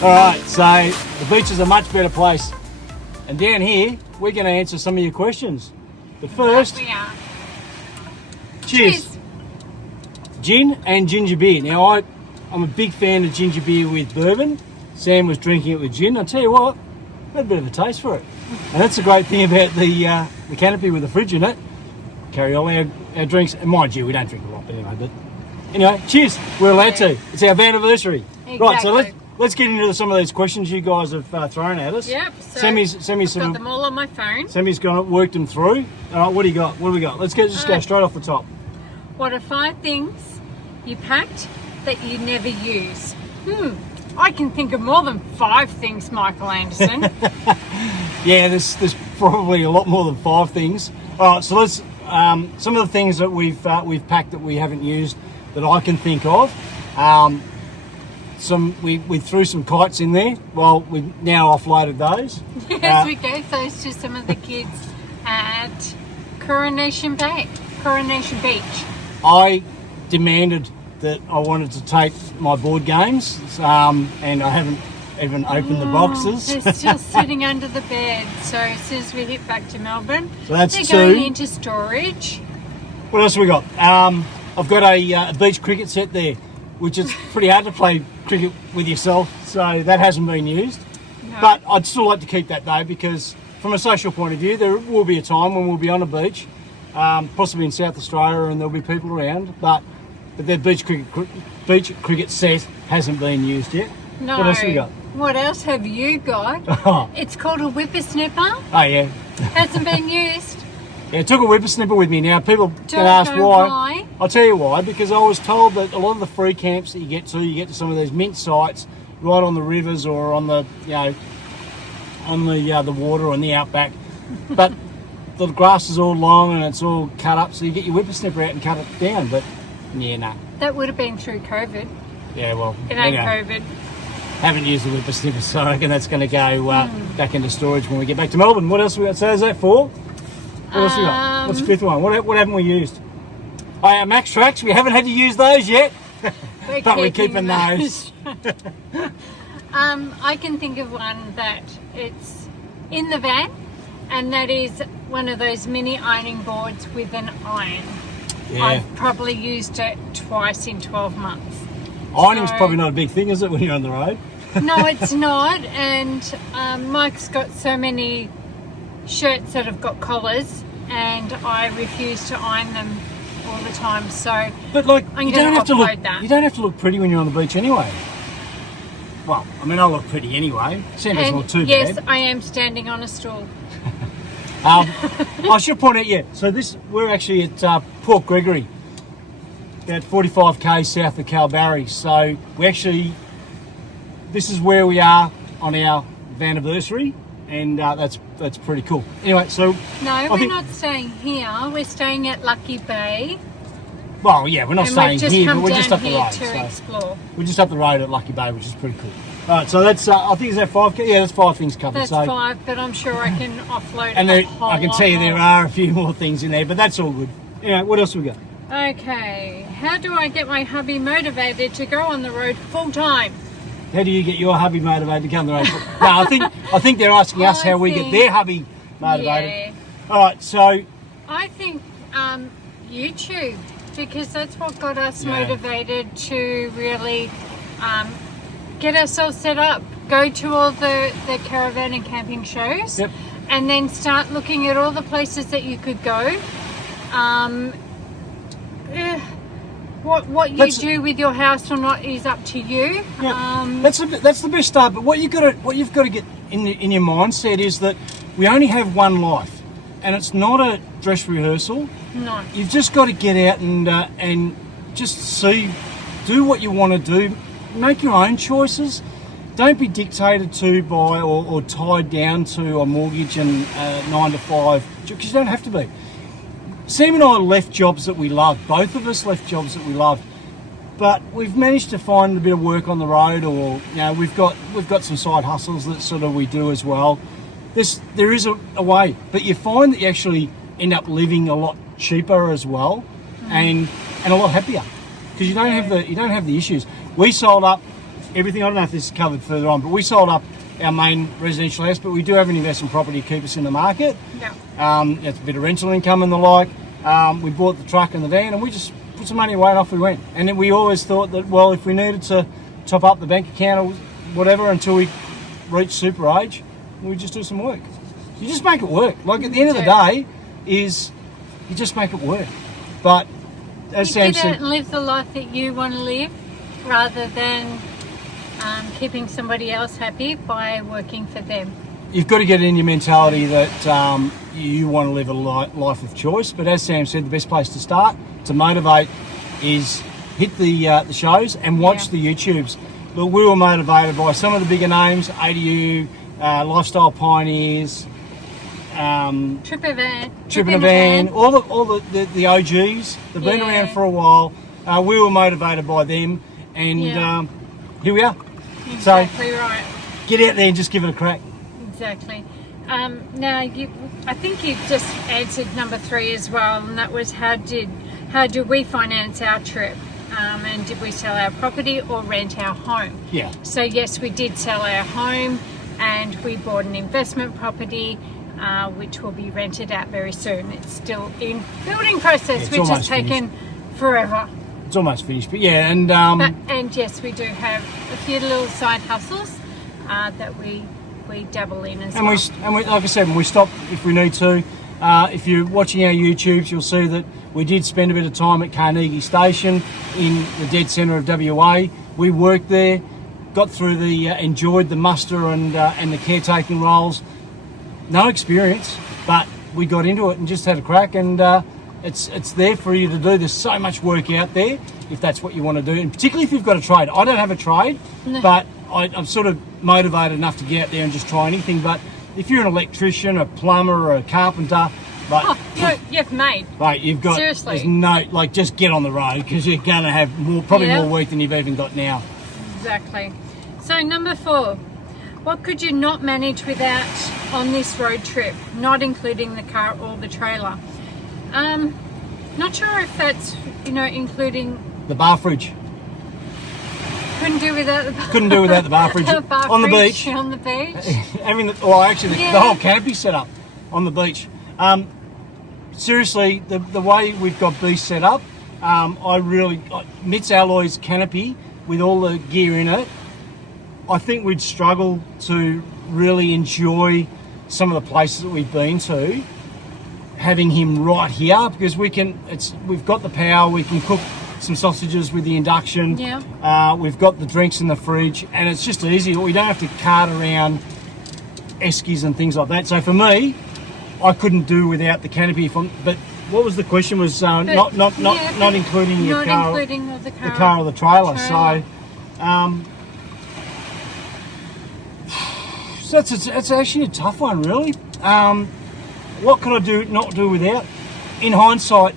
All right, so the beach is a much better place. And down here, we're going to answer some of your questions. But first, We are. cheers. Gin and ginger beer. Now, I'm a big fan of ginger beer with bourbon. Sam was drinking it with gin. I'll tell you what, I had a bit of a taste for it. And that's the great thing about the canopy with the fridge in it. Carry all our drinks. And mind you, we don't drink a lot, but anyway, cheers. We're allowed to. It's our anniversary. Exactly. Right, so let's get into some of these questions you guys have thrown at us. Yep. So Sammy's got them all on my phone. Sammy's worked them through. All right, what do you got? What do we got? Let's go straight off the top. What are 5 things you packed that you never use? I can think of more than 5 things, Michael Anderson. Yeah, there's probably a lot more than 5 things. All right, so let's some of the things that we've packed that we haven't used that I can think of. We threw some kites in there. Well, we've now offloaded those. Yes, we gave those to some of the kids at Coronation Beach. I demanded that I wanted to take my board games, and I haven't even opened the boxes. They're still sitting under the bed. So as soon as we hit back to Melbourne, So that's they're 2. going into storage. What else have we got? I've got a beach cricket set there, which is pretty hard to play cricket with yourself, so that hasn't been used. No. But I'd still like to keep that though, because from a social point of view, there will be a time when we'll be on a beach, possibly in South Australia, and there'll be people around, but their beach cricket set hasn't been used yet. No. What else have we got? What else have you got? Oh, It's called a whippersnipper. yeah. Hasn't been used. Yeah, I took a whippersnipper with me. Now, people Don't can ask know why. I'll tell you why, because I was told that a lot of the free camps that you get to some of these mint sites right on the rivers or on the, on the water or in the outback. But the grass is all long and it's all cut up, so you get your whippersnipper out and cut it down. But, no. That would have been through COVID. Yeah, well, It ain't COVID. haven't used the whippersnipper, so I reckon that's going to go back into storage when we get back to Melbourne. What else have we got? So is that 4? What else have we got? What's the 5th one? What haven't we used? Our Max Tracks, we haven't had to use those yet, but we're keeping those. I can think of one that it's in the van, and that is one of those mini ironing boards with an iron. Yeah. I've probably used it twice in 12 months. Ironing's So- probably not a big thing, is it, when you're on the road? No, it's not. And Mike's got so many shirts that have got collars, and I refuse to iron them all the time. So But like, I'm you gonna don't have to look. offload that. You don't have to look pretty when you're on the beach anyway. Well, I mean, I look pretty anyway. Sam doesn't look too yes, bad. I am standing on a stool. I should point out, so we're actually at Port Gregory, about 45k south of Kalbarri. So this is where we are on our anniversary, and that's pretty cool. Anyway, so No, we're not staying here. We're staying at Lucky Bay. well, yeah, we're not And staying we've just here, but come we're down just up the here road. to So explore. we're just up the road at Lucky Bay, which is pretty cool. All right, so that's I think is that 5k. Yeah, that's 5 things covered. That's so 5, but I'm sure I can offload and a there, whole I can lot tell you there more. are a few more things in there, but that's all good. Anyway, what else we got? Okay, how do I get my hubby motivated to go on the road full time? How do you get your hubby motivated to come to the road? No, I think they're asking us I how we get think- their hubby motivated. Yeah, All right, so I think YouTube, because that's what got us Yeah. motivated to really get ourselves set up. Go to all the caravan and camping shows, Yep. and then start looking at all the places that you could go. What you Let's- do with your house or not is up to you. yeah, that's the best start. But what you've got to get in your mindset is that we only have one life, and it's not a dress rehearsal. No. You've just got to get out and just do what you want to do. Make your own choices. Don't be dictated to by or tied down to a mortgage and 9 to 5, because you don't have to be. Sam and I left jobs that we loved. Both of us left jobs that we loved, but we've managed to find a bit of work on the road, or we've got some side hustles that sort of we do as well. There is a way, but you find that you actually end up living a lot cheaper as well, and a lot happier, because you don't have the issues. We sold up everything. I don't know if this is covered further on, but we sold up our main residential house, but we do have an investment property to keep us in the market. Yeah. It's a bit of rental income and the like. We bought the truck and the van, and we just put some money away and off we went. And then we always thought that, well, if we needed to top up the bank account or whatever until we reach super age, we just do some work. You just make it work. Like at the end of the day, is you just make it work. But as Sam You said, don't live the life that you want to live, rather than keeping somebody else happy by working for them. you've got to get it in your mentality that you want to live a life of choice. But as Sam said, the best place to start to motivate is hit the shows and watch the YouTubes. Look, we were motivated by some of the bigger names, ADU, Lifestyle Pioneers, Trip in a Van, all the OGs. They've been Yeah. around for a while. We were motivated by them, and Yeah. here we are. Exactly right. Get out there and just give it a crack. Exactly. Now, I think you just answered number 3 as well, and that was how did we finance our trip, and did we sell our property or rent our home? Yeah. So yes, we did sell our home, and we bought an investment property, which will be rented out very soon. It's still in building process, It's which has almost taken forever. It's almost finished, but yeah, and And yes, we do have a few little side hustles that we dabble in as well. and we, like I said, we stop if we need to. If you're watching our YouTubes, you'll see that we did spend a bit of time at Carnegie Station in the dead centre of WA. We worked there, got through enjoyed the muster and the caretaking roles. No experience, but we got into it and just had a crack, and it's there for you to do. There's so much work out there if that's what you want to do, and particularly if you've got a trade. I don't have a trade, but I'm sort of motivated enough to get out there and just try anything. But if you're an electrician, a plumber, or a carpenter, like, You've made. right, you've got Seriously. there's no, like, just get on the road, because you're going to have probably Yeah. more work than you've even got now. Exactly. So number 4, what could you not manage without on this road trip, not including the car or the trailer? Not sure if that's, including, The bar fridge. couldn't do without the Couldn't do without the bar fridge. bar On the fridge beach. On the beach. Having the Yeah. whole canopy set up on the beach. Seriously, the way we've got these set up, Mitts Alloys canopy with all the gear in it, I think we'd struggle to really enjoy some of the places that we've been to, having him right here, because we've got the power, we can cook some sausages with the induction. Yeah. We've got the drinks in the fridge, and it's just easy. We don't have to cart around eskies and things like that. So for me, I couldn't do without the canopy. But what was the question? Was not including your not car, including the car or the trailer. Trailer. So it's actually a tough one, really. What could I not do without? In hindsight,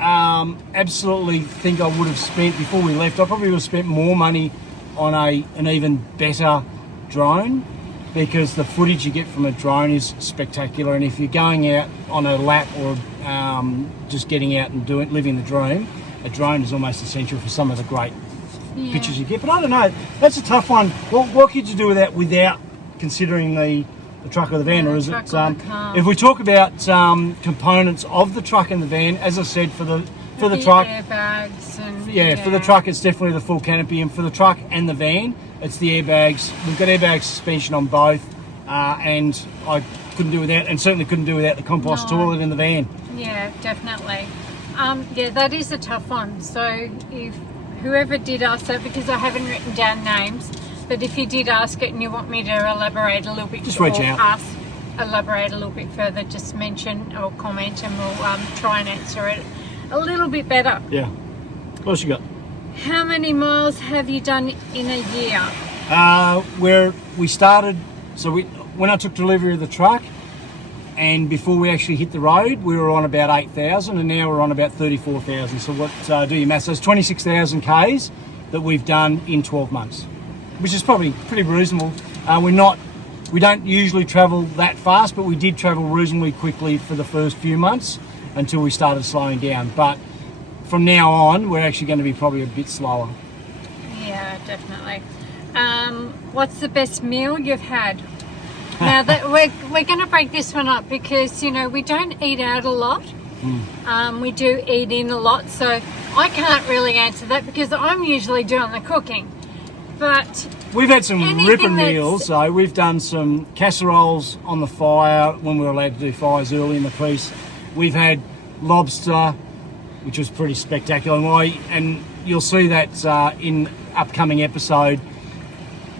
absolutely think I would have spent, before we left, I probably would have spent more money on an even better drone, because the footage you get from a drone is spectacular. And if you're going out on a lap or just getting out and living the dream, a drone is almost essential for some of the great pictures you get. But I don't know, that's a tough one. What could you do without considering the truck or the van? Or is it, if we talk about components of the truck and the van, as I said, for the truck, airbags and for the truck it's definitely the full canopy, and for the truck and the van it's the airbags. We've got airbag suspension on both, and I couldn't do without, and certainly couldn't do without the compost toilet in the van. Yeah, definitely. That is a tough one. So if whoever did ask that, because I haven't written down names, but if you did ask it and you want me to elaborate a little bit, just reach out. Elaborate a little bit further, just mention or comment, and we'll try and answer it a little bit better. Yeah. What else you got? How many miles have you done in a year? Where we started, when I took delivery of the truck, and before we actually hit the road, we were on about 8,000, and now we're on about 34,000. So do your maths? So it's 26,000 Ks that we've done in 12 months, which is probably pretty reasonable. We don't usually travel that fast, but we did travel reasonably quickly for the first few months until we started slowing down. But from now on, we're actually going to be probably a bit slower. Yeah, definitely. What's the best meal you've had? Now that we're going to break this one up because we don't eat out a lot. We do eat in a lot, so I can't really answer that because I'm usually doing the cooking. But we've had some anything ripping that's- meals. So we've done some casseroles on the fire when we were allowed to do fires early in the piece. We've had lobster, which was pretty spectacular. And you'll see that in upcoming episode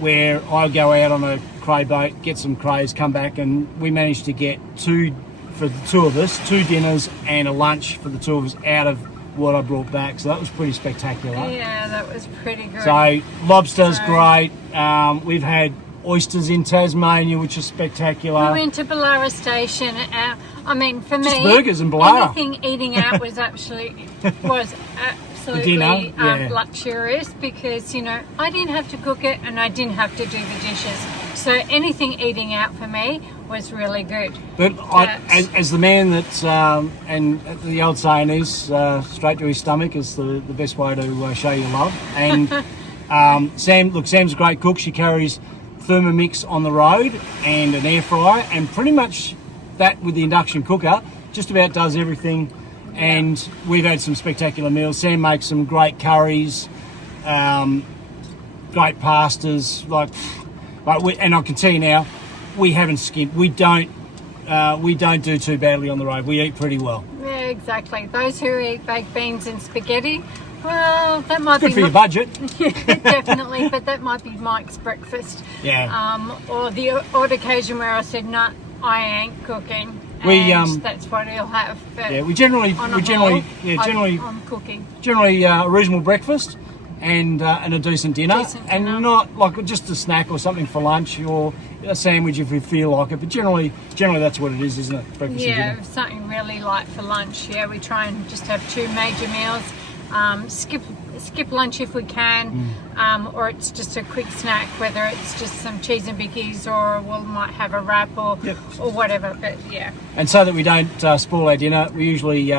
where I go out on a cray boat, get some crays, come back, and we managed to get for the two of us, 2 dinners and a lunch for the 2 of us out of what I brought back. So that was pretty spectacular. Yeah, that was pretty good. So lobster's great. We've had oysters in Tasmania, which is spectacular. We went to Ballara Station. For Just me, burgers in Ballara. anything eating out was absolutely dinner, yeah. luxurious because I didn't have to cook it and I didn't have to do the dishes. So anything eating out for me was really good. But as the man that's, and the old saying is, straight to his stomach is the best way to show your love. And Sam's a great cook. She carries Thermomix on the road and an air fryer, and pretty much that with the induction cooker just about does everything. And we've had some spectacular meals. Sam makes some great curries, great pastas, and I can tell you now, we haven't skimped. We don't do too badly on the road. We eat pretty well. Yeah, exactly. Those who eat baked beans and spaghetti, well, that might Good be for your budget. Yeah, definitely, but that might be Mike's breakfast. Yeah. Or the odd occasion where I said, "No, I ain't cooking." That's what he'll have. But yeah, we generally I'm cooking. Generally a reasonable breakfast and a decent dinner, and not like just a snack or something for lunch or a sandwich if we feel like it. But generally that's what it is, isn't it? Breakfast and dinner. Something really light for lunch. Yeah, we try and just have 2 major meals. Skip lunch if we can, or it's just a quick snack, whether it's just some cheese and bickies or we might have a wrap or whatever. But yeah. And so that we don't spoil our dinner, we usually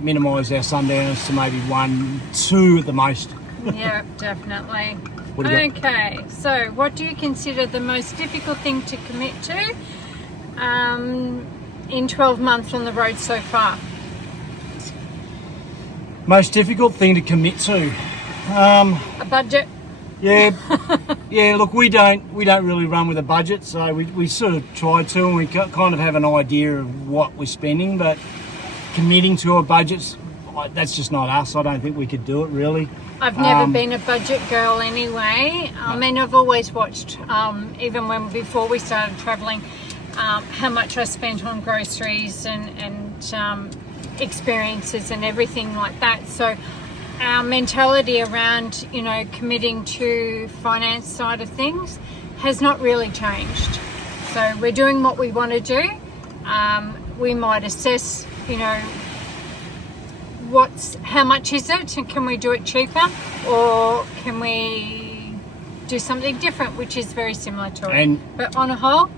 minimise our sundowners to maybe 1, 2 at the most. Yeah, definitely. What do you got? Okay, so what do you consider the most difficult thing to commit to in 12 months on the road so far? Most difficult thing to commit to? A budget. Yeah, yeah. Look, we don't really run with a budget, so we sort of try to, and we kind of have an idea of what we're spending. But committing to a budget, that's just not us. I don't think we could do it really. I've never been a budget girl anyway. I mean, I've always watched, even before we started travelling, how much I spent on groceries and experiences and everything like that. So our mentality around committing to finance side of things has not really changed. So we're doing what we want to do. We might assess how much is it and can we do it cheaper, or can we do something different which is very similar to it. But on a whole,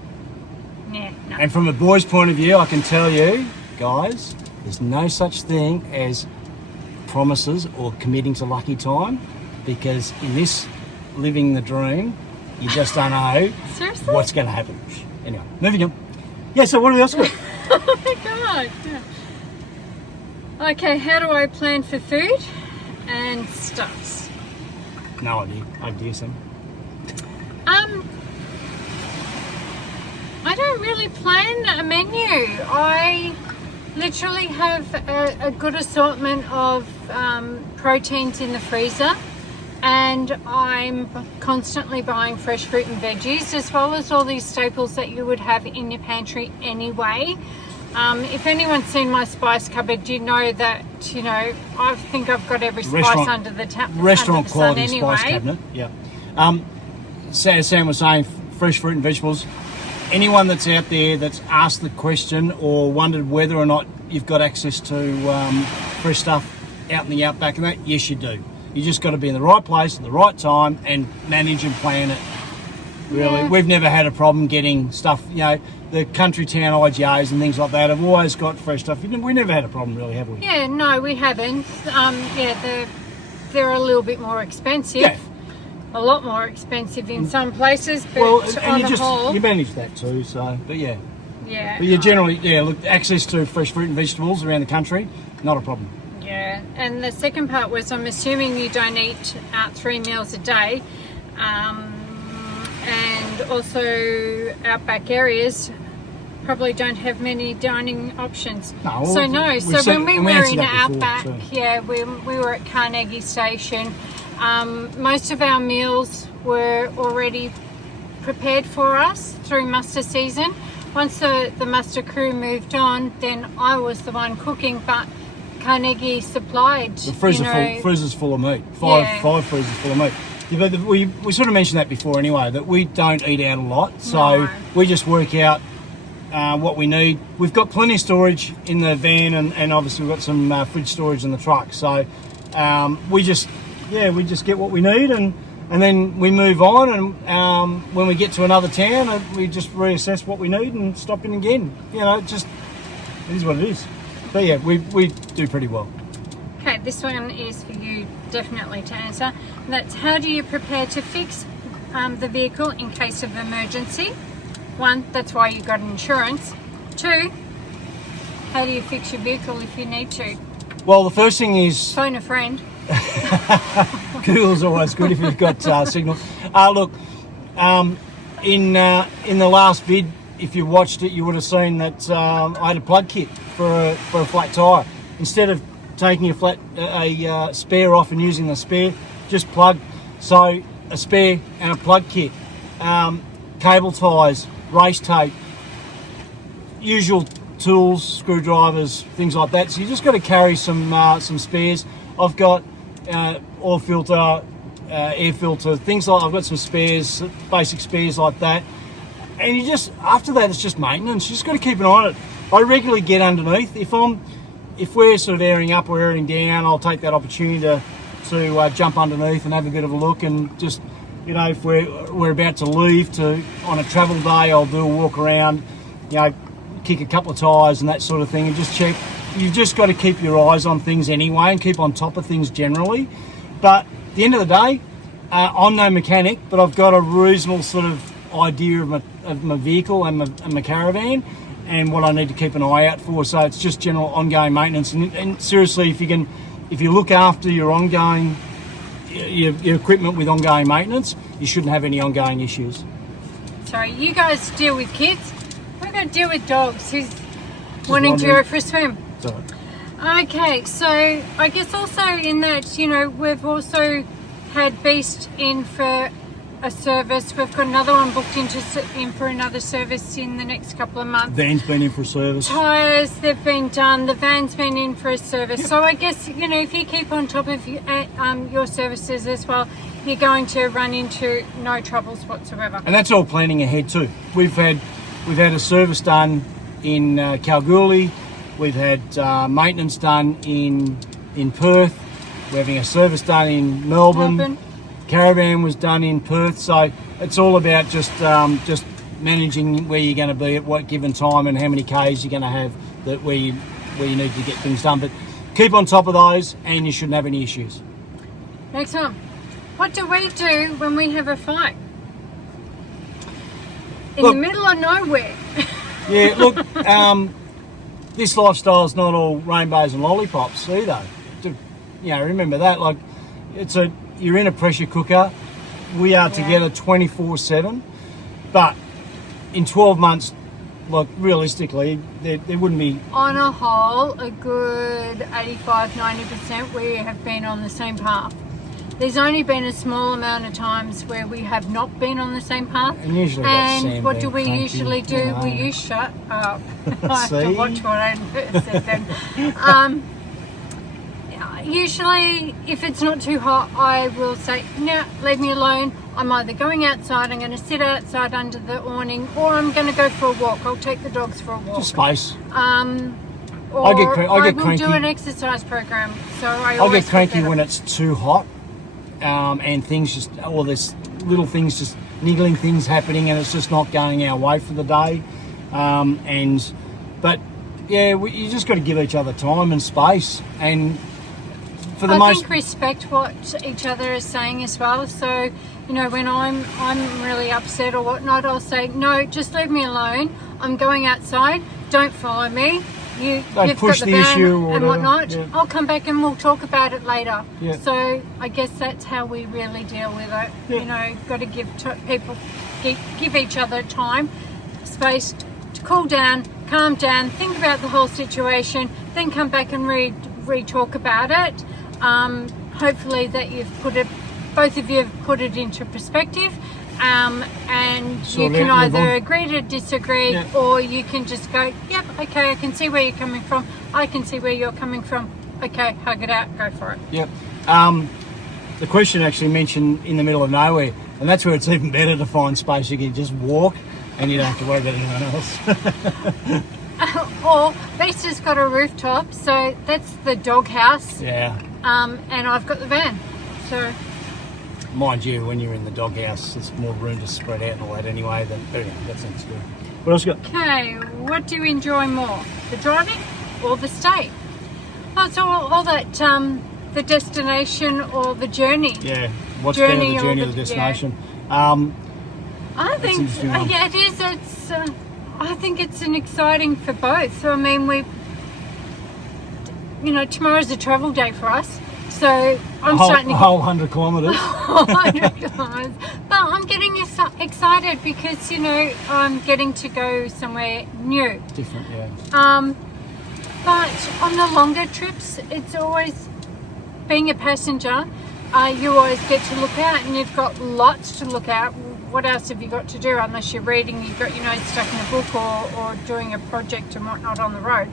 no. And from a boy's point of view, I can tell you guys, there's no such thing as promises or committing to lucky time, because in this living the dream, you just don't know Seriously? what's going to happen. Anyway, moving on. Yeah, so what have we else got? Oh my god. Okay, how do I plan for food and stuffs? No idea, Sam. I don't really plan a menu. I literally have a good assortment of proteins in the freezer, and I'm constantly buying fresh fruit and veggies, as well as all these staples that you would have in your pantry anyway. If anyone's seen my spice cupboard, you know that I think I've got every spice under the restaurant under the quality sun anyway. spice cabinet. Yeah. As Sam was saying, fresh fruit and vegetables. Anyone that's out there that's asked the question or wondered whether or not you've got access to fresh stuff out in the outback and that, yes you do. You just got to be in the right place at the right time and manage and plan it. Really, Yeah. We've never had a problem getting stuff. The country town IGAs and things like that have always got fresh stuff. We never had a problem, really, have we? Yeah, no, we haven't. They're a little bit more expensive. Yeah. a lot more expensive in some places, but Well, on and the whole, you manage that too. So, but yeah, yeah. but you generally, look, access to fresh fruit and vegetables around the country, not a problem. Yeah, and the second part was, I'm assuming you don't eat out 3 meals a day, and also outback areas probably don't have many dining options. No, So when we were in answered that before, outback, so. yeah, we were at Carnegie Station. Most of our meals were already prepared for us through muster season. Once the muster crew moved on, then I was the one cooking, but Carnegie supplied. The freezer's full of meat. Yeah. Five freezers full of meat. Yeah, but we sort of mentioned that before anyway, that we don't eat out a lot, so No. we just work out what we need. We've got plenty of storage in the van, and obviously we've got some fridge storage in the truck. So we just get what we need, and then we move on. And when we get to another town, we just reassess what we need and stop in again. It is what it is. But yeah, we do pretty well. Okay, this one is for you definitely to answer. And that's, how do you prepare to fix the vehicle in case of emergency? 1, that's why you got insurance. 2, how do you fix your vehicle if you need to? Well, the first thing is Phone a friend. Google's always good if you've got signal. Look, in the last vid, if you watched it, you would have seen that I had a plug kit for a flat tyre. Instead of taking a spare off and using the spare, just plug. So a spare and a plug kit, cable ties, race tape, usual tools, screwdrivers, things like that. So you just got to carry some spares. I've got oil filter, air filter, things like. I've got some spares, basic spares like that. And you just, after that, it's just maintenance. You just got to keep an eye on it. I regularly get underneath. If we're sort of airing up or airing down, I'll take that opportunity to jump underneath and have a bit of a look, and just, if we're about to leave on a travel day, I'll do a walk around, kick a couple of tyres and that sort of thing, and just check. You've just got to keep your eyes on things anyway and keep on top of things generally. But at the end of the day, I'm no mechanic, but I've got a reasonable sort of idea of my vehicle and my caravan, and what I need to keep an eye out for. So it's just general ongoing maintenance. And seriously, if you look after your equipment with ongoing maintenance, you shouldn't have any ongoing issues. Sorry, you guys deal with kids. We're going to deal with dogs who's wanting to go for a swim. So, Okay, so I guess also in that, we've also had Beast in for a service. We've got another one booked in for another service in the next couple of months. van's been in for a service. Tyres, they've been done. The van's been in for a service. Yep. So I guess, if you keep on top of your services as well, you're going to run into no troubles whatsoever. And that's all planning ahead too. We've had a service done in Kalgoorlie. We've had maintenance done in Perth. We're having a service done in Melbourne. Caravan was done in Perth. So it's all about just managing where you're going to be at what given time and how many Ks you're going to have where you need to get things done. But keep on top of those, and you shouldn't have any issues. Next one. What do we do when we have a fight? In the middle of nowhere. Yeah, look, this lifestyle's not all rainbows and lollipops either. Remember that. Like, you're in a pressure cooker. We are together 24/7. But in 12 months, like, realistically, there wouldn't be... On a whole, a good 85-90% we have been on the same path. There's only been a small amount of times where we have not been on the same path. And usually that's Sam what do being we cranky, usually do? You shut up. I have to See? watch what I said then. Usually, if it's not too hot, I will say, no, leave me alone. I'm either going outside, I'm going to sit outside under the awning, or I'm going to go for a walk. I'll take the dogs for a walk. Just space. Or I get will cranky. do an exercise program. So I'll get cranky when it's too hot, and things just, there's little things, just niggling things happening, and it's just not going our way for the day. But yeah, you just got to give each other time and space, and for the I most. think respect what each other is saying as well. So, you know, when I'm really upset or whatnot, I'll say, no, just leave me alone. I'm going outside. Don't follow me. You've push got the the van issue or and whatever. whatnot. Yeah. I'll come back and we'll talk about it later. Yeah. So I guess that's how we really deal with it. Yeah. You know, got to give people, give each other time, space to cool down, calm down, think about the whole situation, then come back and re-talk about it. Hopefully that both of you have put it into perspective, and Sort you can out, move either on. agree to disagree, Yeah. or you can just go, yep, okay, I can see where you're coming from, I can see where you're coming from, okay, hug it out, go for it. Yep. The question actually mentioned in the middle of nowhere, and that's where it's even better to find space. You can just walk, and you don't have to worry about anyone else. Or Lisa's got a rooftop, so that's the doghouse, Yeah. and I've got the van, so Mind you, when you're in the doghouse, there's more room to spread out and all that anyway. Anyway, that sounds good. What else you got? okay, what do you enjoy more, the driving or the stay? Oh, so all that, the destination or the journey. Yeah. What's Journey better, the or journey or the- the destination? I think, interesting one. yeah, it is. I think it's an exciting for both. I mean, tomorrow's a travel day for us, so I'm starting a to whole 100 kilometres. But I'm getting excited because I'm getting to go somewhere new. Different, yeah. But on the longer trips, it's always being a passenger. You always get to look out, and you've got lots to look at. What else have you got to do unless you're reading? You've got your nose stuck in a book or doing a project and whatnot on the road.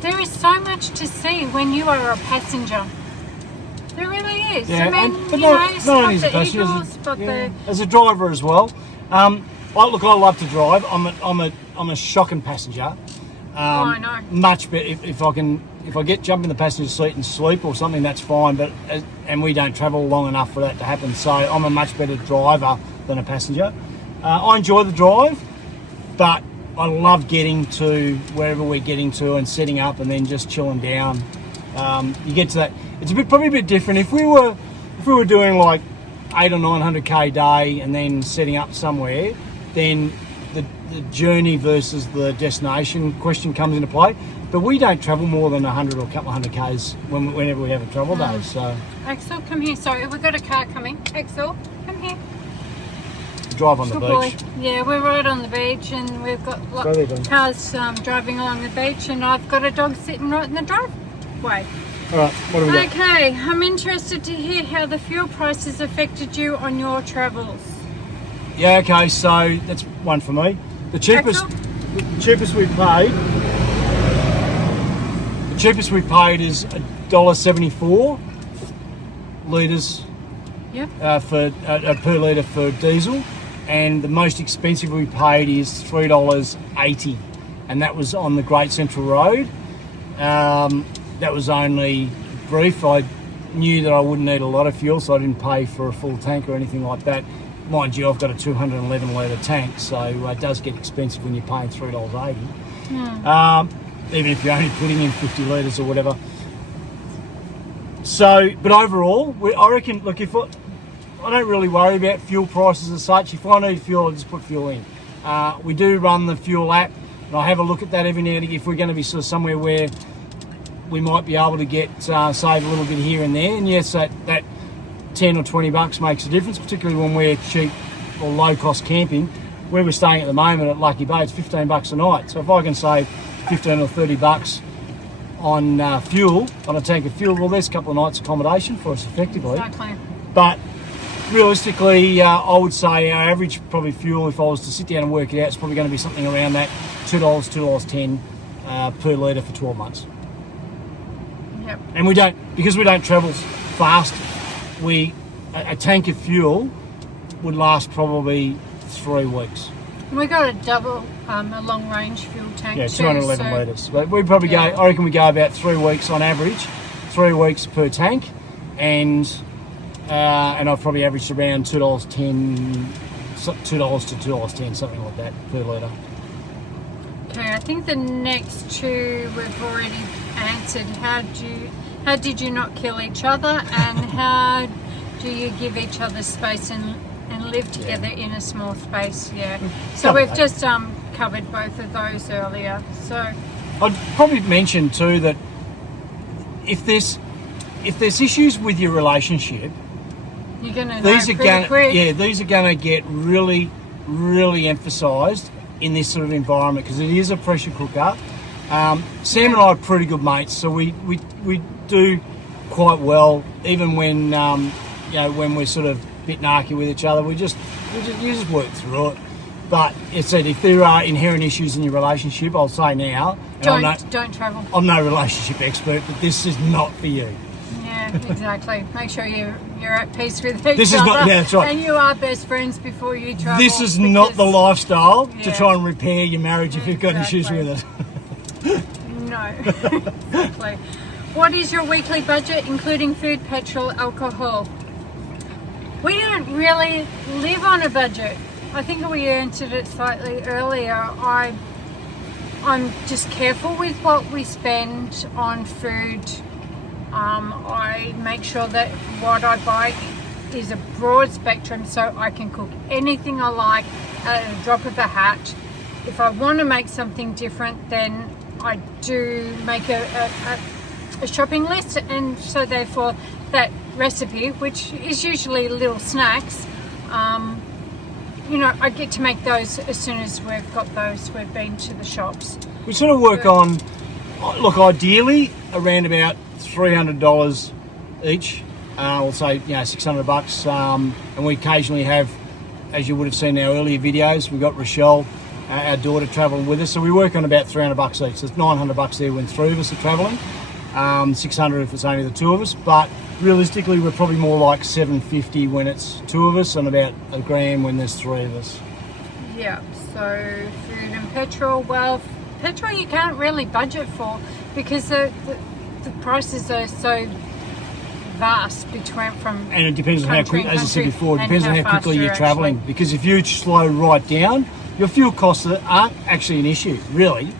There is so much to see when you are a passenger. There really is. Yeah, I mean, but spot not only as a the passenger, eagles, spot the... as a driver as well. I love to drive. I'm a shocking passenger. I know. Much better if I jump in the passenger seat and sleep or something, that's fine. But and we don't travel long enough for that to happen. So I'm a much better driver than a passenger. I enjoy the drive, but I love getting to wherever we're getting to and setting up and then just chilling down. You get to that. It's probably a bit different if we were doing like 800 or 900k day and then setting up somewhere. Then the journey versus the destination question comes into play. But we don't travel more than 100 or a couple of 100 k's whenever we have a travel day. So Axel, come here. Sorry, we've got a car coming. Axel, come here. drive on the Good boy. beach. Yeah, we're right on the beach, and we've got Go there, Ben. cars driving along the beach, and I've got a dog sitting right in the driveway. All right, what have we got? Okay, I'm interested to hear how the fuel prices affected you on your travels. Yeah, okay, so that's one for me. The cheapest we paid is $1.74 litres Yep. for per litre for diesel, and the most expensive we paid is $3.80, and that was on the Great Central Road. That was only brief. I knew that I wouldn't need a lot of fuel, so I didn't pay for a full tank or anything like that. Mind you, I've got a 211 litre tank, so it does get expensive when you're paying $3.80. Even if you're only putting in 50 litres or whatever. So, but overall, I reckon, look, I don't really worry about fuel prices as such. If I need fuel, I just put fuel in. We do run the fuel app, and I have a look at that every now and again if we're going to be sort of somewhere where we might be able to get save a little bit here and there. And yes, that 10 or 20 bucks makes a difference, particularly when we're cheap or low cost camping. Where we're staying at the moment at Lucky Bay, it's 15 bucks a night. So if I can save 15 or 30 bucks on fuel, on a tank of fuel, well, there's a couple of nights accommodation for us effectively. Exactly. But realistically, I would say our average probably fuel, if I was to sit down and work it out, it's probably going to be something around that $2, $2.10 per litre for 12 months. Yep. And because we don't travel fast, a tank of fuel would last probably 3 weeks. We got a double, a long range fuel tank. Yeah, too, 211 so- litres. But we probably Yeah. I reckon we go about 3 weeks on average, 3 weeks per tank, and I've probably averaged around $2.10 to $2.10, something like that per litre. Okay, I think the next two we've already answered. answered how did you not kill each other, and how do you give each other space and live together in a small space? Yeah. So Covered we've that. just covered both of those earlier. So I'd probably mention too that if there's issues with your relationship, you're gonna know these are pretty quick. these are going to get really, really emphasised in this sort of environment because it is a pressure cooker. Sam and I are pretty good mates, so we do quite well, even when when we're sort of a bit narky with each other. You just work through it. But it said if there are inherent issues in your relationship, I'll say now, and Don't travel. I'm no relationship expert, but this is not for you. Yeah, exactly. Make sure you're at peace with each This is other. not- yeah, that's right. And you are best friends before you travel. This is not the because- lifestyle to Yeah. try and repair your marriage if you've got issues Exactly. with it. No. Exactly. What is your weekly budget, including food, petrol, alcohol? We don't really live on a budget. I think we answered it slightly earlier. I'm just careful with what we spend on food. I make sure that what I buy is a broad spectrum so I can cook anything I like at a drop of a hat. If I want to make something different, then I do make a shopping list, and so therefore that recipe, which is usually little snacks, I get to make those as soon as we've got those. We've been to the shops. We sort of work on, look, ideally around about $300 each. We'll say $600, and we occasionally have, as you would have seen in our earlier videos, we've got Rochelle, our daughter, travelling with us. So we work on about $300 each. So it's $900 there when three of us are travelling. $600 if it's only the two of us. But realistically, we're probably more like $750 when it's two of us, and about $1,000 when there's three of us. Yeah, so food and petrol. Well, petrol you can't really budget for because the prices are so vast from. And it depends on how country quick, and as I said country before, it and depends on how fast quickly you're travelling. actually. Because if you slow right down, your fuel costs aren't actually an issue, really.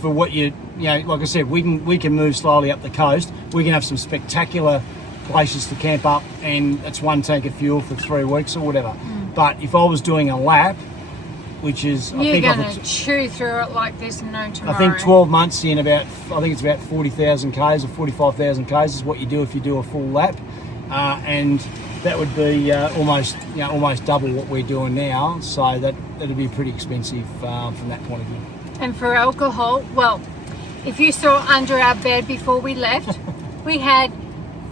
For what like I said, we can move slowly up the coast. We can have some spectacular places to camp up, and it's one tank of fuel for 3 weeks or whatever. But if I was doing a lap, which is You're going to chew through it like there's no tomorrow. I think 12 months in I think it's about 40,000 k's or 45,000 k's is what you do if you do a full lap, and that would be almost double what we're doing now. So that'd be pretty expensive from that point of view. And for alcohol, well, if you saw under our bed before we left, we had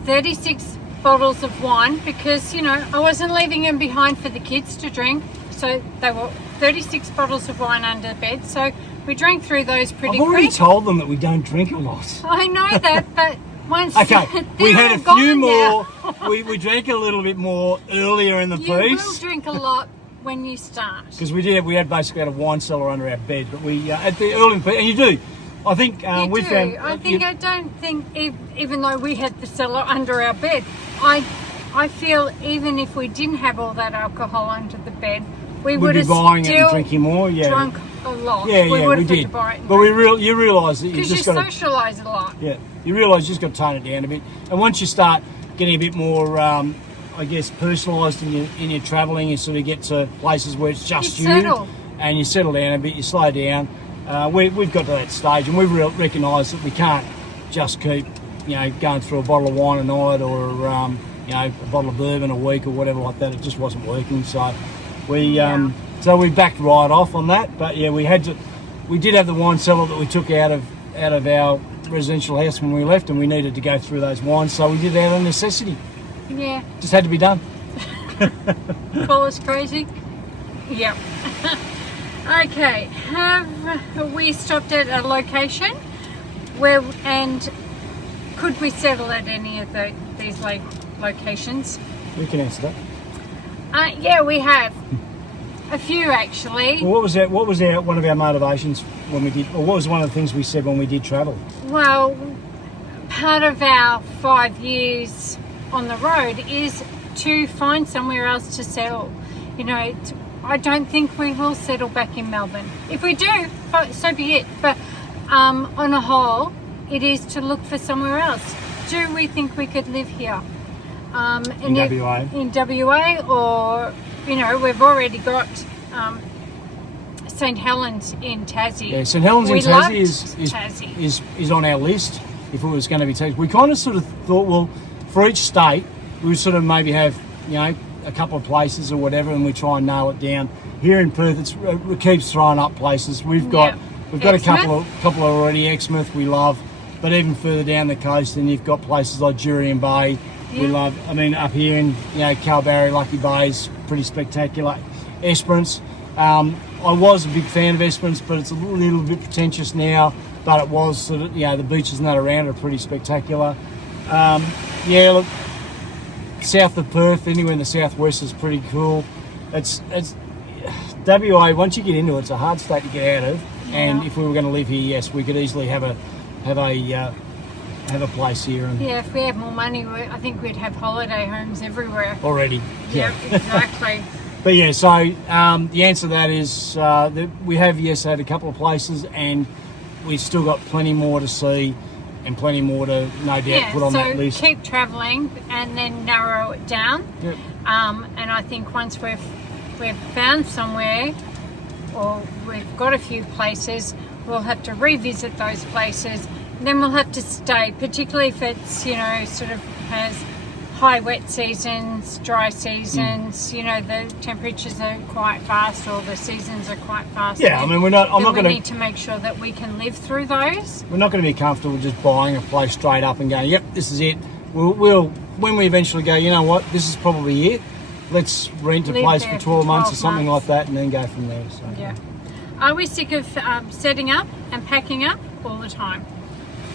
36 bottles of wine because, I wasn't leaving them behind for the kids to drink. So they were 36 bottles of wine under bed. So we drank through those pretty I've already quick. told them that we don't drink a lot. I know that, but once Okay, we they're had a all few gone more. now. we drank a little bit more earlier in the You will piece. drink a lot when you start. Because we had basically had a wine cellar under our bed, but we at the early and you do. I think we found. I don't think even though we had the cellar under our bed, I feel even if we didn't have all that alcohol under the bed, we we'd would be have buying it and still drinking more. Yeah, drunk a lot. yeah, we yeah, would we have had did. to buy it. But you realise that you because you just got to. socialise a lot. Yeah, you realise you just got to tone it down a bit, and once you start getting a bit more, I guess, personalised in your travelling, you sort of get to places where it's just You settle. and you settle down a bit, you slow down. We've got to that stage, and we've recognised that we can't just keep, going through a bottle of wine a night or a bottle of bourbon a week or whatever like that. It just wasn't working, so we backed right off on that. But yeah, we did have the wine cellar that we took out of our residential house when we left, and we needed to go through those wines, so we did it out of necessity. Yeah, Just had to be done. call us crazy. Yeah. Okay, have we stopped at a location and could we settle at any of these locations? We can answer that. Yeah, we have a few actually. Well, what was one of our motivations when we did, or what was one of the things we said when we did travel? Well, part of our 5 years on the road is to find somewhere else to settle. I don't think we will settle back in Melbourne. If we do, so be it. But on a whole, it is to look for somewhere else. Do we think we could live here? In WA? In WA, or, you know, we've already got St Helens in Tassie. Yeah, St Helens in We Tassie loved is on our list if it was going to be Tassie. We kind of sort of thought, well, for each state, we would sort of maybe have, you know, a couple of places or whatever, and we try and nail it down. Here in Perth, it keeps throwing up places. We've got a couple already. Exmouth we love, but even further down the coast, and you've got places like Jurien Bay. We love. I mean, up here in, you know, Kalbarri, Lucky Bay is pretty spectacular. Esperance. I was a big fan of Esperance, but it's a little bit pretentious now. But it was sort of, you know, the beaches and that around are pretty spectacular. Yeah, look, south of Perth, anywhere in the southwest is pretty cool. It's WA. Once you get into it, it's a hard state to get out of. Yeah. And if we were going to live here, yes, we could easily have a place here. And Yeah, if we had more money, I think we'd have holiday homes everywhere. already. Yeah, exactly. But yeah, so the answer to that is that we have, yes, had a couple of places, and we've still got plenty more to see and plenty more to, no doubt, put on that list. So keep travelling and then narrow it down. Yep. And I think once we've found somewhere, or we've got a few places, we'll have to revisit those places. Then we'll have to stay, particularly if it's, you know, sort of has high wet seasons, dry seasons, you know, the temperatures are quite fast, or the seasons are quite fast. Yeah, I mean, I'm not going we to. need to make sure that we can live through those. We're not going to be comfortable just buying a place straight up and going, yep, this is it. We'll when we eventually go, you know what, this is probably it. Let's rent a Live place there for 12 months or 12 something months. like that, and then go from there. So. Yeah. Are we sick of setting up and packing up all the time?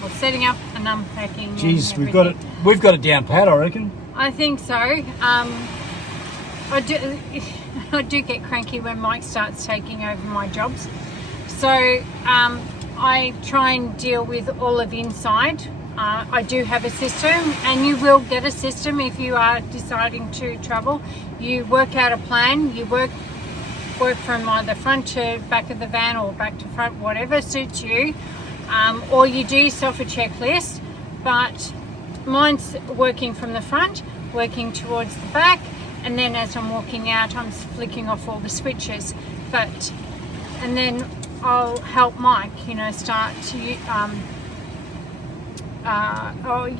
Or setting up and unpacking? Jeez, and we've got it down pat, I reckon. I think so. I do get cranky when Mike starts taking over my jobs. So I try and deal with all of inside. I do have a system, and you will get a system if you are deciding to travel. You work out a plan. You work from either front to back of the van, or back to front, whatever suits you. Or you do yourself a checklist, but mine's working from the front, working towards the back, and then as I'm walking out, I'm flicking off all the switches. And then I'll help Mike, you know, start to.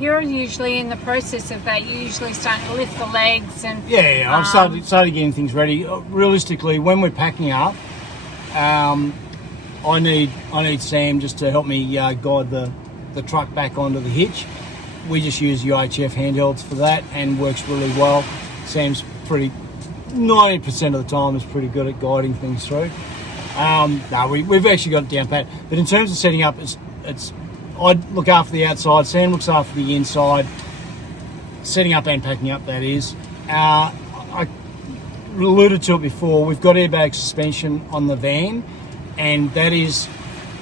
You're usually in the process of that. You usually start to lift the legs and. Yeah, I've started getting things ready. Realistically, when we're packing up, I need Sam just to help me guide the truck back onto the hitch. We just use UHF handhelds for that, and works really well. Sam's 90% of the time is pretty good at guiding things through. No, we've actually got it down pat. But in terms of setting up, it's I look after the outside, Sam looks after the inside, setting up and packing up, that is. I alluded to it before, we've got airbag suspension on the van, and that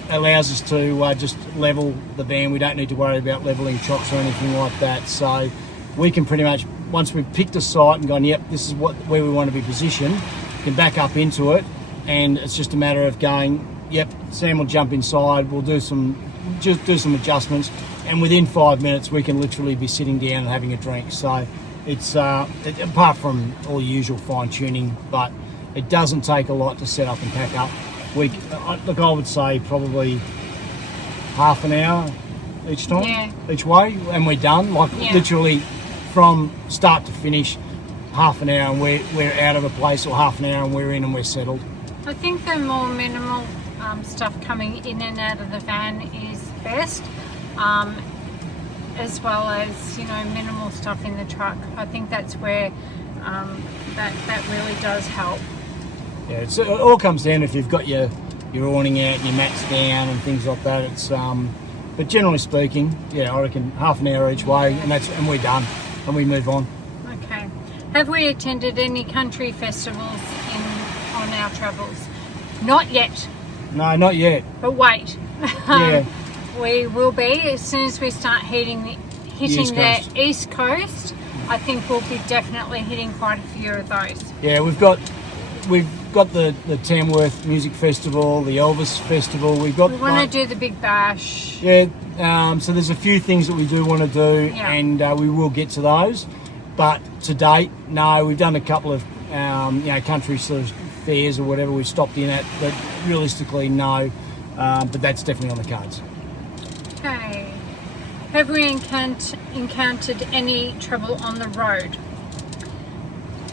allows us to just level the van. We don't need to worry about levelling chocks or anything like that. So we can pretty much, once we've picked a site and gone, yep, this is where we want to be positioned, can back up into it, and it's just a matter of going, yep, Sam will jump inside, we'll do some adjustments, and within 5 minutes we can literally be sitting down and having a drink. So it's apart from all the usual fine tuning, but it doesn't take a lot to set up and pack up. I would say probably half an hour each time, each way, and we're done. Literally from start to finish, half an hour and we're out of a place, or half an hour and we're in and we're settled. I think the more minimal stuff coming in and out of the van is best, as well as, you know, minimal stuff in the truck. I think that's where that really does help. Yeah, it all comes down if you've got your awning out and your mats down and things like that. It's but generally speaking, yeah, I reckon half an hour each way, and we're done, and we move on. Okay. Have we attended any country festivals on our travels? Not yet. No, not yet. But wait. Yeah. We will be as soon as we start hitting the East Coast. I think we'll be definitely hitting quite a few of those. Yeah, we've got we've got the Tamworth Music Festival, the Elvis Festival. We've got. We want to do the Big Bash. Yeah. So there's a few things that we do want to do, and we will get to those. But to date, no, we've done a couple of country sort of fairs or whatever we've stopped in at, but realistically, no. But that's definitely on the cards. Okay. Have we encountered any trouble on the road?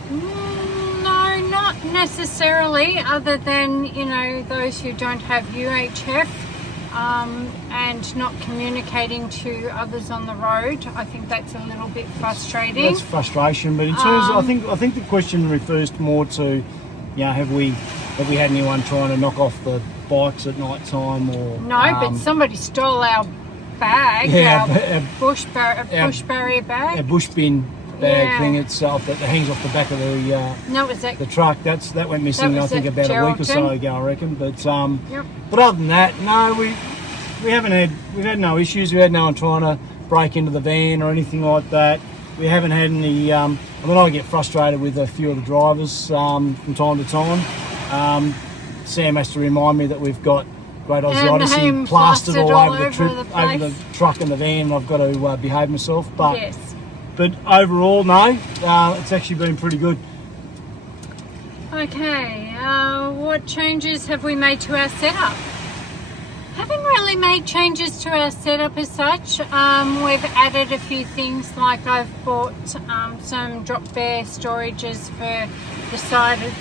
No, not necessarily, other than, those who don't have UHF and not communicating to others on the road. I think that's a little bit frustrating. That's frustration, but in terms of, I think the question refers more to, have we had anyone trying to knock off the bikes at night time or... No, but somebody stole our bag, our bush barrier bag. Our bush bin bag thing itself that hangs off the back of the truck. That went missing, I think, about a week or so ago, I reckon. But but other than that, no, we've had no issues. We had no one trying to break into the van or anything like that. We haven't had any. I get frustrated with a few of the drivers from time to time. Sam has to remind me that we've got Great Aussie Odyssey plastered all over the truck and the van, and I've got to behave myself. But overall, no, it's actually been pretty good. Okay, what changes have we made to our setup? Haven't really made changes to our setup as such. We've added a few things, like I've bought some drop bear storages for the side of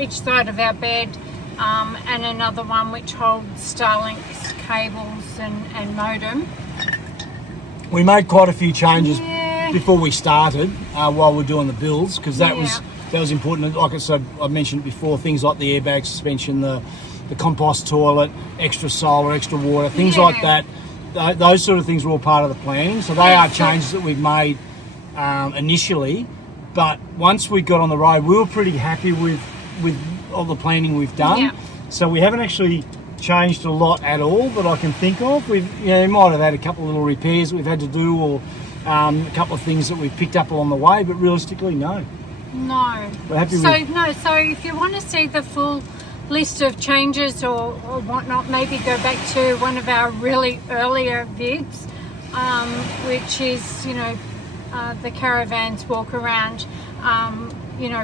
each side of our bed. And another one which holds Starlink's cables and modem. We made quite a few changes before we started while we're doing the builds, because that was important. Like I said, I mentioned before, things like the airbag suspension, the compost toilet, extra solar, extra water, things like that. Those sort of things were all part of the planning. So they are changes that we've made initially. But once we got on the road, we were pretty happy with all the planning we've done. So we haven't actually changed a lot at all that I can think of. We might have had a couple of little repairs that we've had to do, or a couple of things that we've picked up along the way, but realistically, no. We're happy so if you want to see the full list of changes or whatnot, maybe go back to one of our really earlier vids, which is the caravans walk around.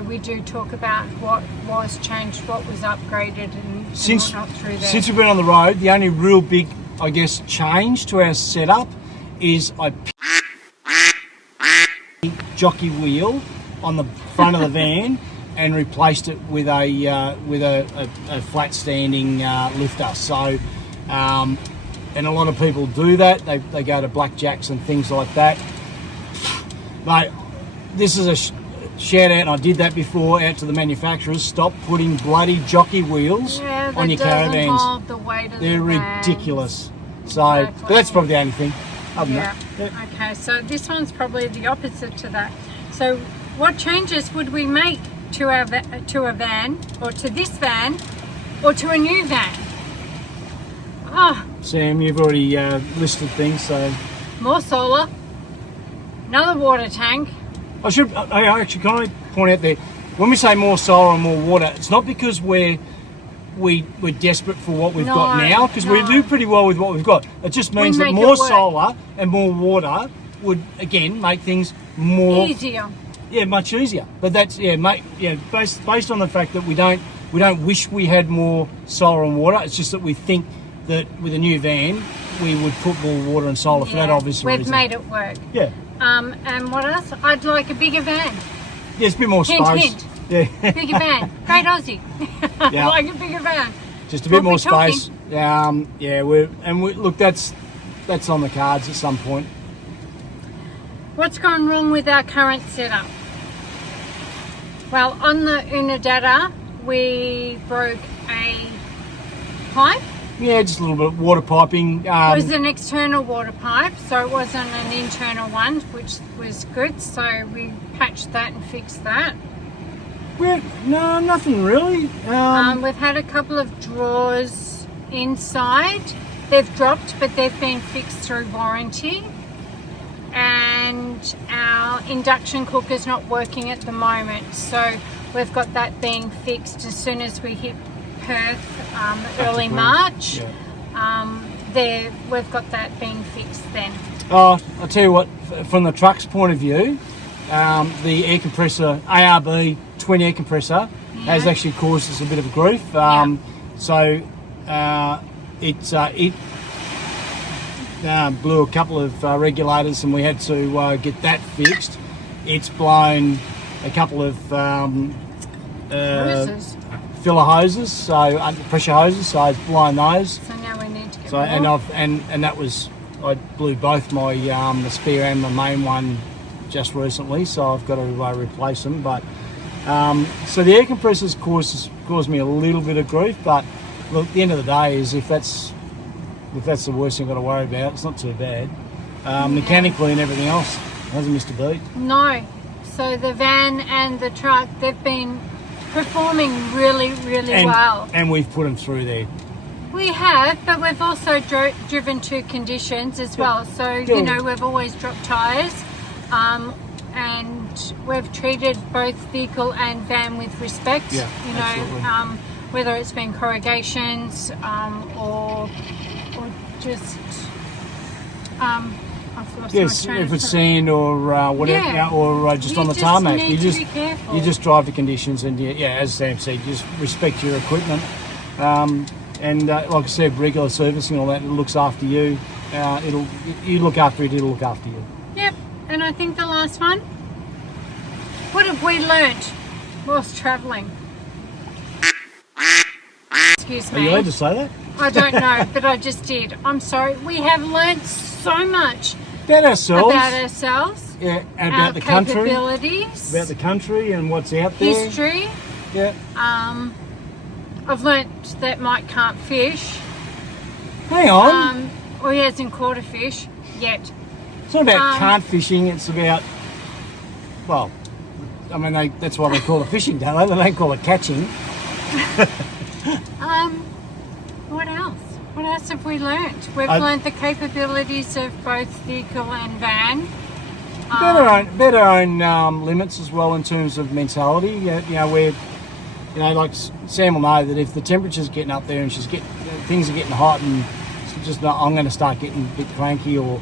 We do talk about what was changed, what was upgraded, and whatnot through there. Since we've been on the road, the only real big, I guess, change to our setup is I jockey wheel on the front of the van and replaced it with a flat standing lifter. So, and a lot of people do that. They go to blackjacks and things like that. Mate, this is a shout out, and I did that before, out to the manufacturers. Stop putting bloody jockey wheels on your caravans. Hold the weight of They're the ridiculous. So, but that's probably the only thing. Other than that. Okay, so this one's probably the opposite to that. So, what changes would we make to a van, or to this van, or to a new van? Sam, you've already listed things, so more solar, another water tank. I actually, can I point out there, when we say more solar and more water, it's not because we're desperate for what we've got now, because we do pretty well with what we've got. It just means that more solar and more water would, again, make things more easier. Yeah, much easier. But that's based on the fact that we don't wish we had more solar and water. It's just that we think that with a new van we would put more water and solar for that obvious reason. We've made it work. Yeah. And what else? I'd like a bigger van. Yeah, it's a bit more space. Hint. Yeah. Bigger van. Great Aussie. I'd like a bigger van. Just a bit more space. Look, that's on the cards at some point. What's gone wrong with our current setup? Well, on the Unadada, we broke a pipe. Yeah, just a little bit of water piping. It was an external water pipe, so it wasn't an internal one, which was good. So we patched that and fixed that. No, nothing really. We've had a couple of drawers inside. They've dropped, but they've been fixed through warranty. And our induction cooker's not working at the moment. So we've got that being fixed as soon as we hit Perth early Perth. March. Yeah. We've got that being fixed then. Oh, I'll tell you what, from the truck's point of view, the air compressor, ARB twin air compressor, has actually caused us a bit of grief. So it blew a couple of regulators and we had to get that fixed. It's blown a couple of Hoses. filler hoses, so pressure hoses, so it's blown those. So now we need to get So more. and that was, I blew both my the spare and the main one just recently, so I've got to replace them. But so the air compressors caused me a little bit of grief, but look, at the end of the day is if that's the worst thing I've got to worry about, it's not too bad. Mechanically and everything else hasn't missed a beat. No. So the van and the truck, they've been performing really, really well. And we've put them through there. We have, but we've also driven to conditions as well. So, you know, we've always dropped tyres and we've treated both vehicle and van with respect. Yeah, you know, whether it's been corrugations or just... I've lost Yes, my train if of it's thought. sand or whatever, Yeah. or just You on the just tarmac, need to be careful. you just drive the conditions, and as Sam said, you just respect your equipment, and like I said, regular servicing, all that, it looks after you. You look after it, it'll look after you. Yep, and I think the last one. What have we learnt whilst travelling? Excuse Are you me. allowed to say that I don't know, but I just did. I'm sorry. We have learnt so much about ourselves? about ourselves, Yeah, and our about the country, capabilities, about the country, and what's out there. history. Yeah. I've learnt that Mike can't fish, Hang on. or he hasn't caught a fish yet. It's not about can't fishing. It's about, well, I mean, that's why they call it fishing, don't they? They don't call it catching. What else? What else have we learnt? We've learnt the capabilities of both vehicle and van. Better own limits as well in terms of mentality. You know, where, you know, like Sam will know that if the temperature's getting up there and things are getting hot, and it's just not, I'm going to start getting a bit cranky, or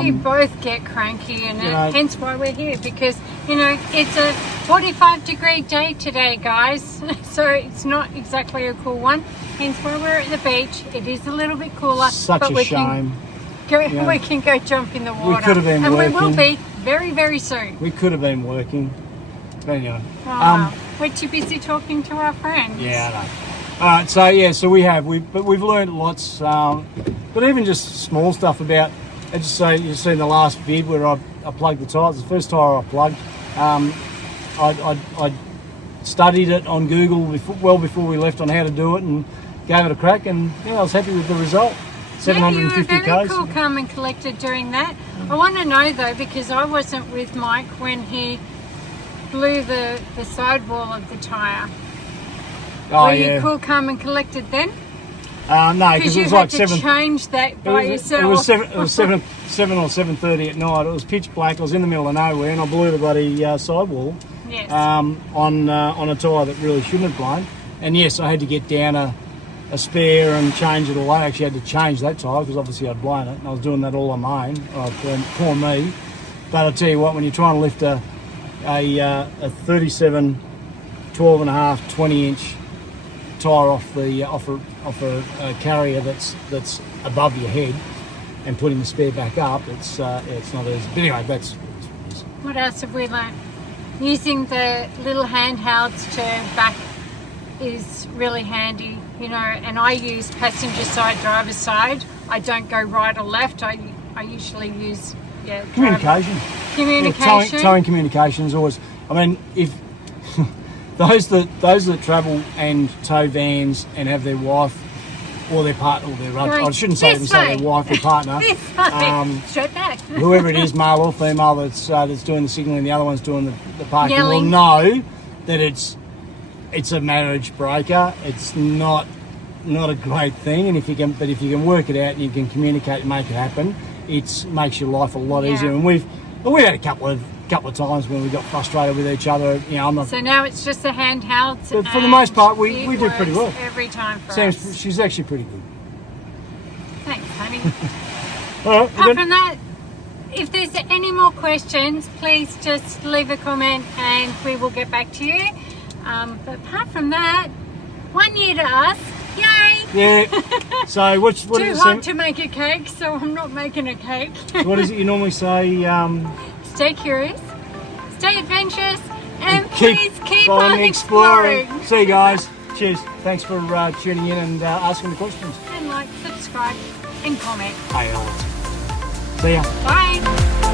We both get cranky, and you know, hence why we're here, because, you know, it's a 45-degree day today, guys, so it's not exactly a cool one. Hence why we're at the beach. It is a little bit cooler, such but a we shame. we can go jump in the water. could have been and we will working. be very, very soon. We could have been working. But anyway. Oh, we're too busy talking to our friends. Yeah, I know. All right, so we've learned lots, but even just small stuff about. I just say you've seen the last vid where I plugged the tyres. The first tyre I plugged, I studied it on Google before we left on how to do it, and gave it a crack, and I was happy with the result. 750 Yeah, you were very k's. cool, calm and collected doing that. I want to know though, because I wasn't with Mike when he blew the sidewall of the tyre. Oh Were yeah. you cool, calm and collected then? No, Because because you it was had like to 7. change that by yourself. It was 7 or 7:30 at night. It was pitch black. I was in the middle of nowhere, and I blew the bloody sidewall Yes. on a tyre that really shouldn't have blown. And yes, I had to get down a spare and change it all. I actually had to change that tyre because obviously I'd blown it, and I was doing that all on my own. Poor me. But I'll tell you what, when you're trying to lift a 37, 12 and a half, 20-inch tyre off a carrier that's above your head, and putting the spare back up, it's not easy. But anyway, that's. What else have we learnt? Using the little handhelds to back is really handy, and I use passenger side, driver's side. I don't go right or left. I usually use Communication. Communication. Towing communication is always. I mean, if those that travel and tow vans and have their wife or their partner, I shouldn't say their wife or partner. This way. Straight back. Whoever it is, male or female, that's doing the signalling, the other one's doing the parking, will Yelling. know that it's a marriage breaker. It's not a great thing, and if you can work it out and you can communicate and make it happen, it makes your life a lot Yeah. easier. And we've had a couple of couple of times when we got frustrated with each other. You know, I'm not. So now it's just a handheld. But for the most part, we it do pretty well. works every time for us. She's actually pretty good. Thanks, honey. All right. Apart from that, if there's any more questions, please just leave a comment and we will get back to you. But apart from that, 1 year to us. Yay! Yeah. So what Too is hot it? to make a cake, so I'm not making a cake. What is it you normally say? Stay curious, stay adventurous, and please keep on exploring. See you guys. Cheers. Thanks for tuning in and asking the questions. And like, subscribe, and comment. Hey, all. See ya. Bye.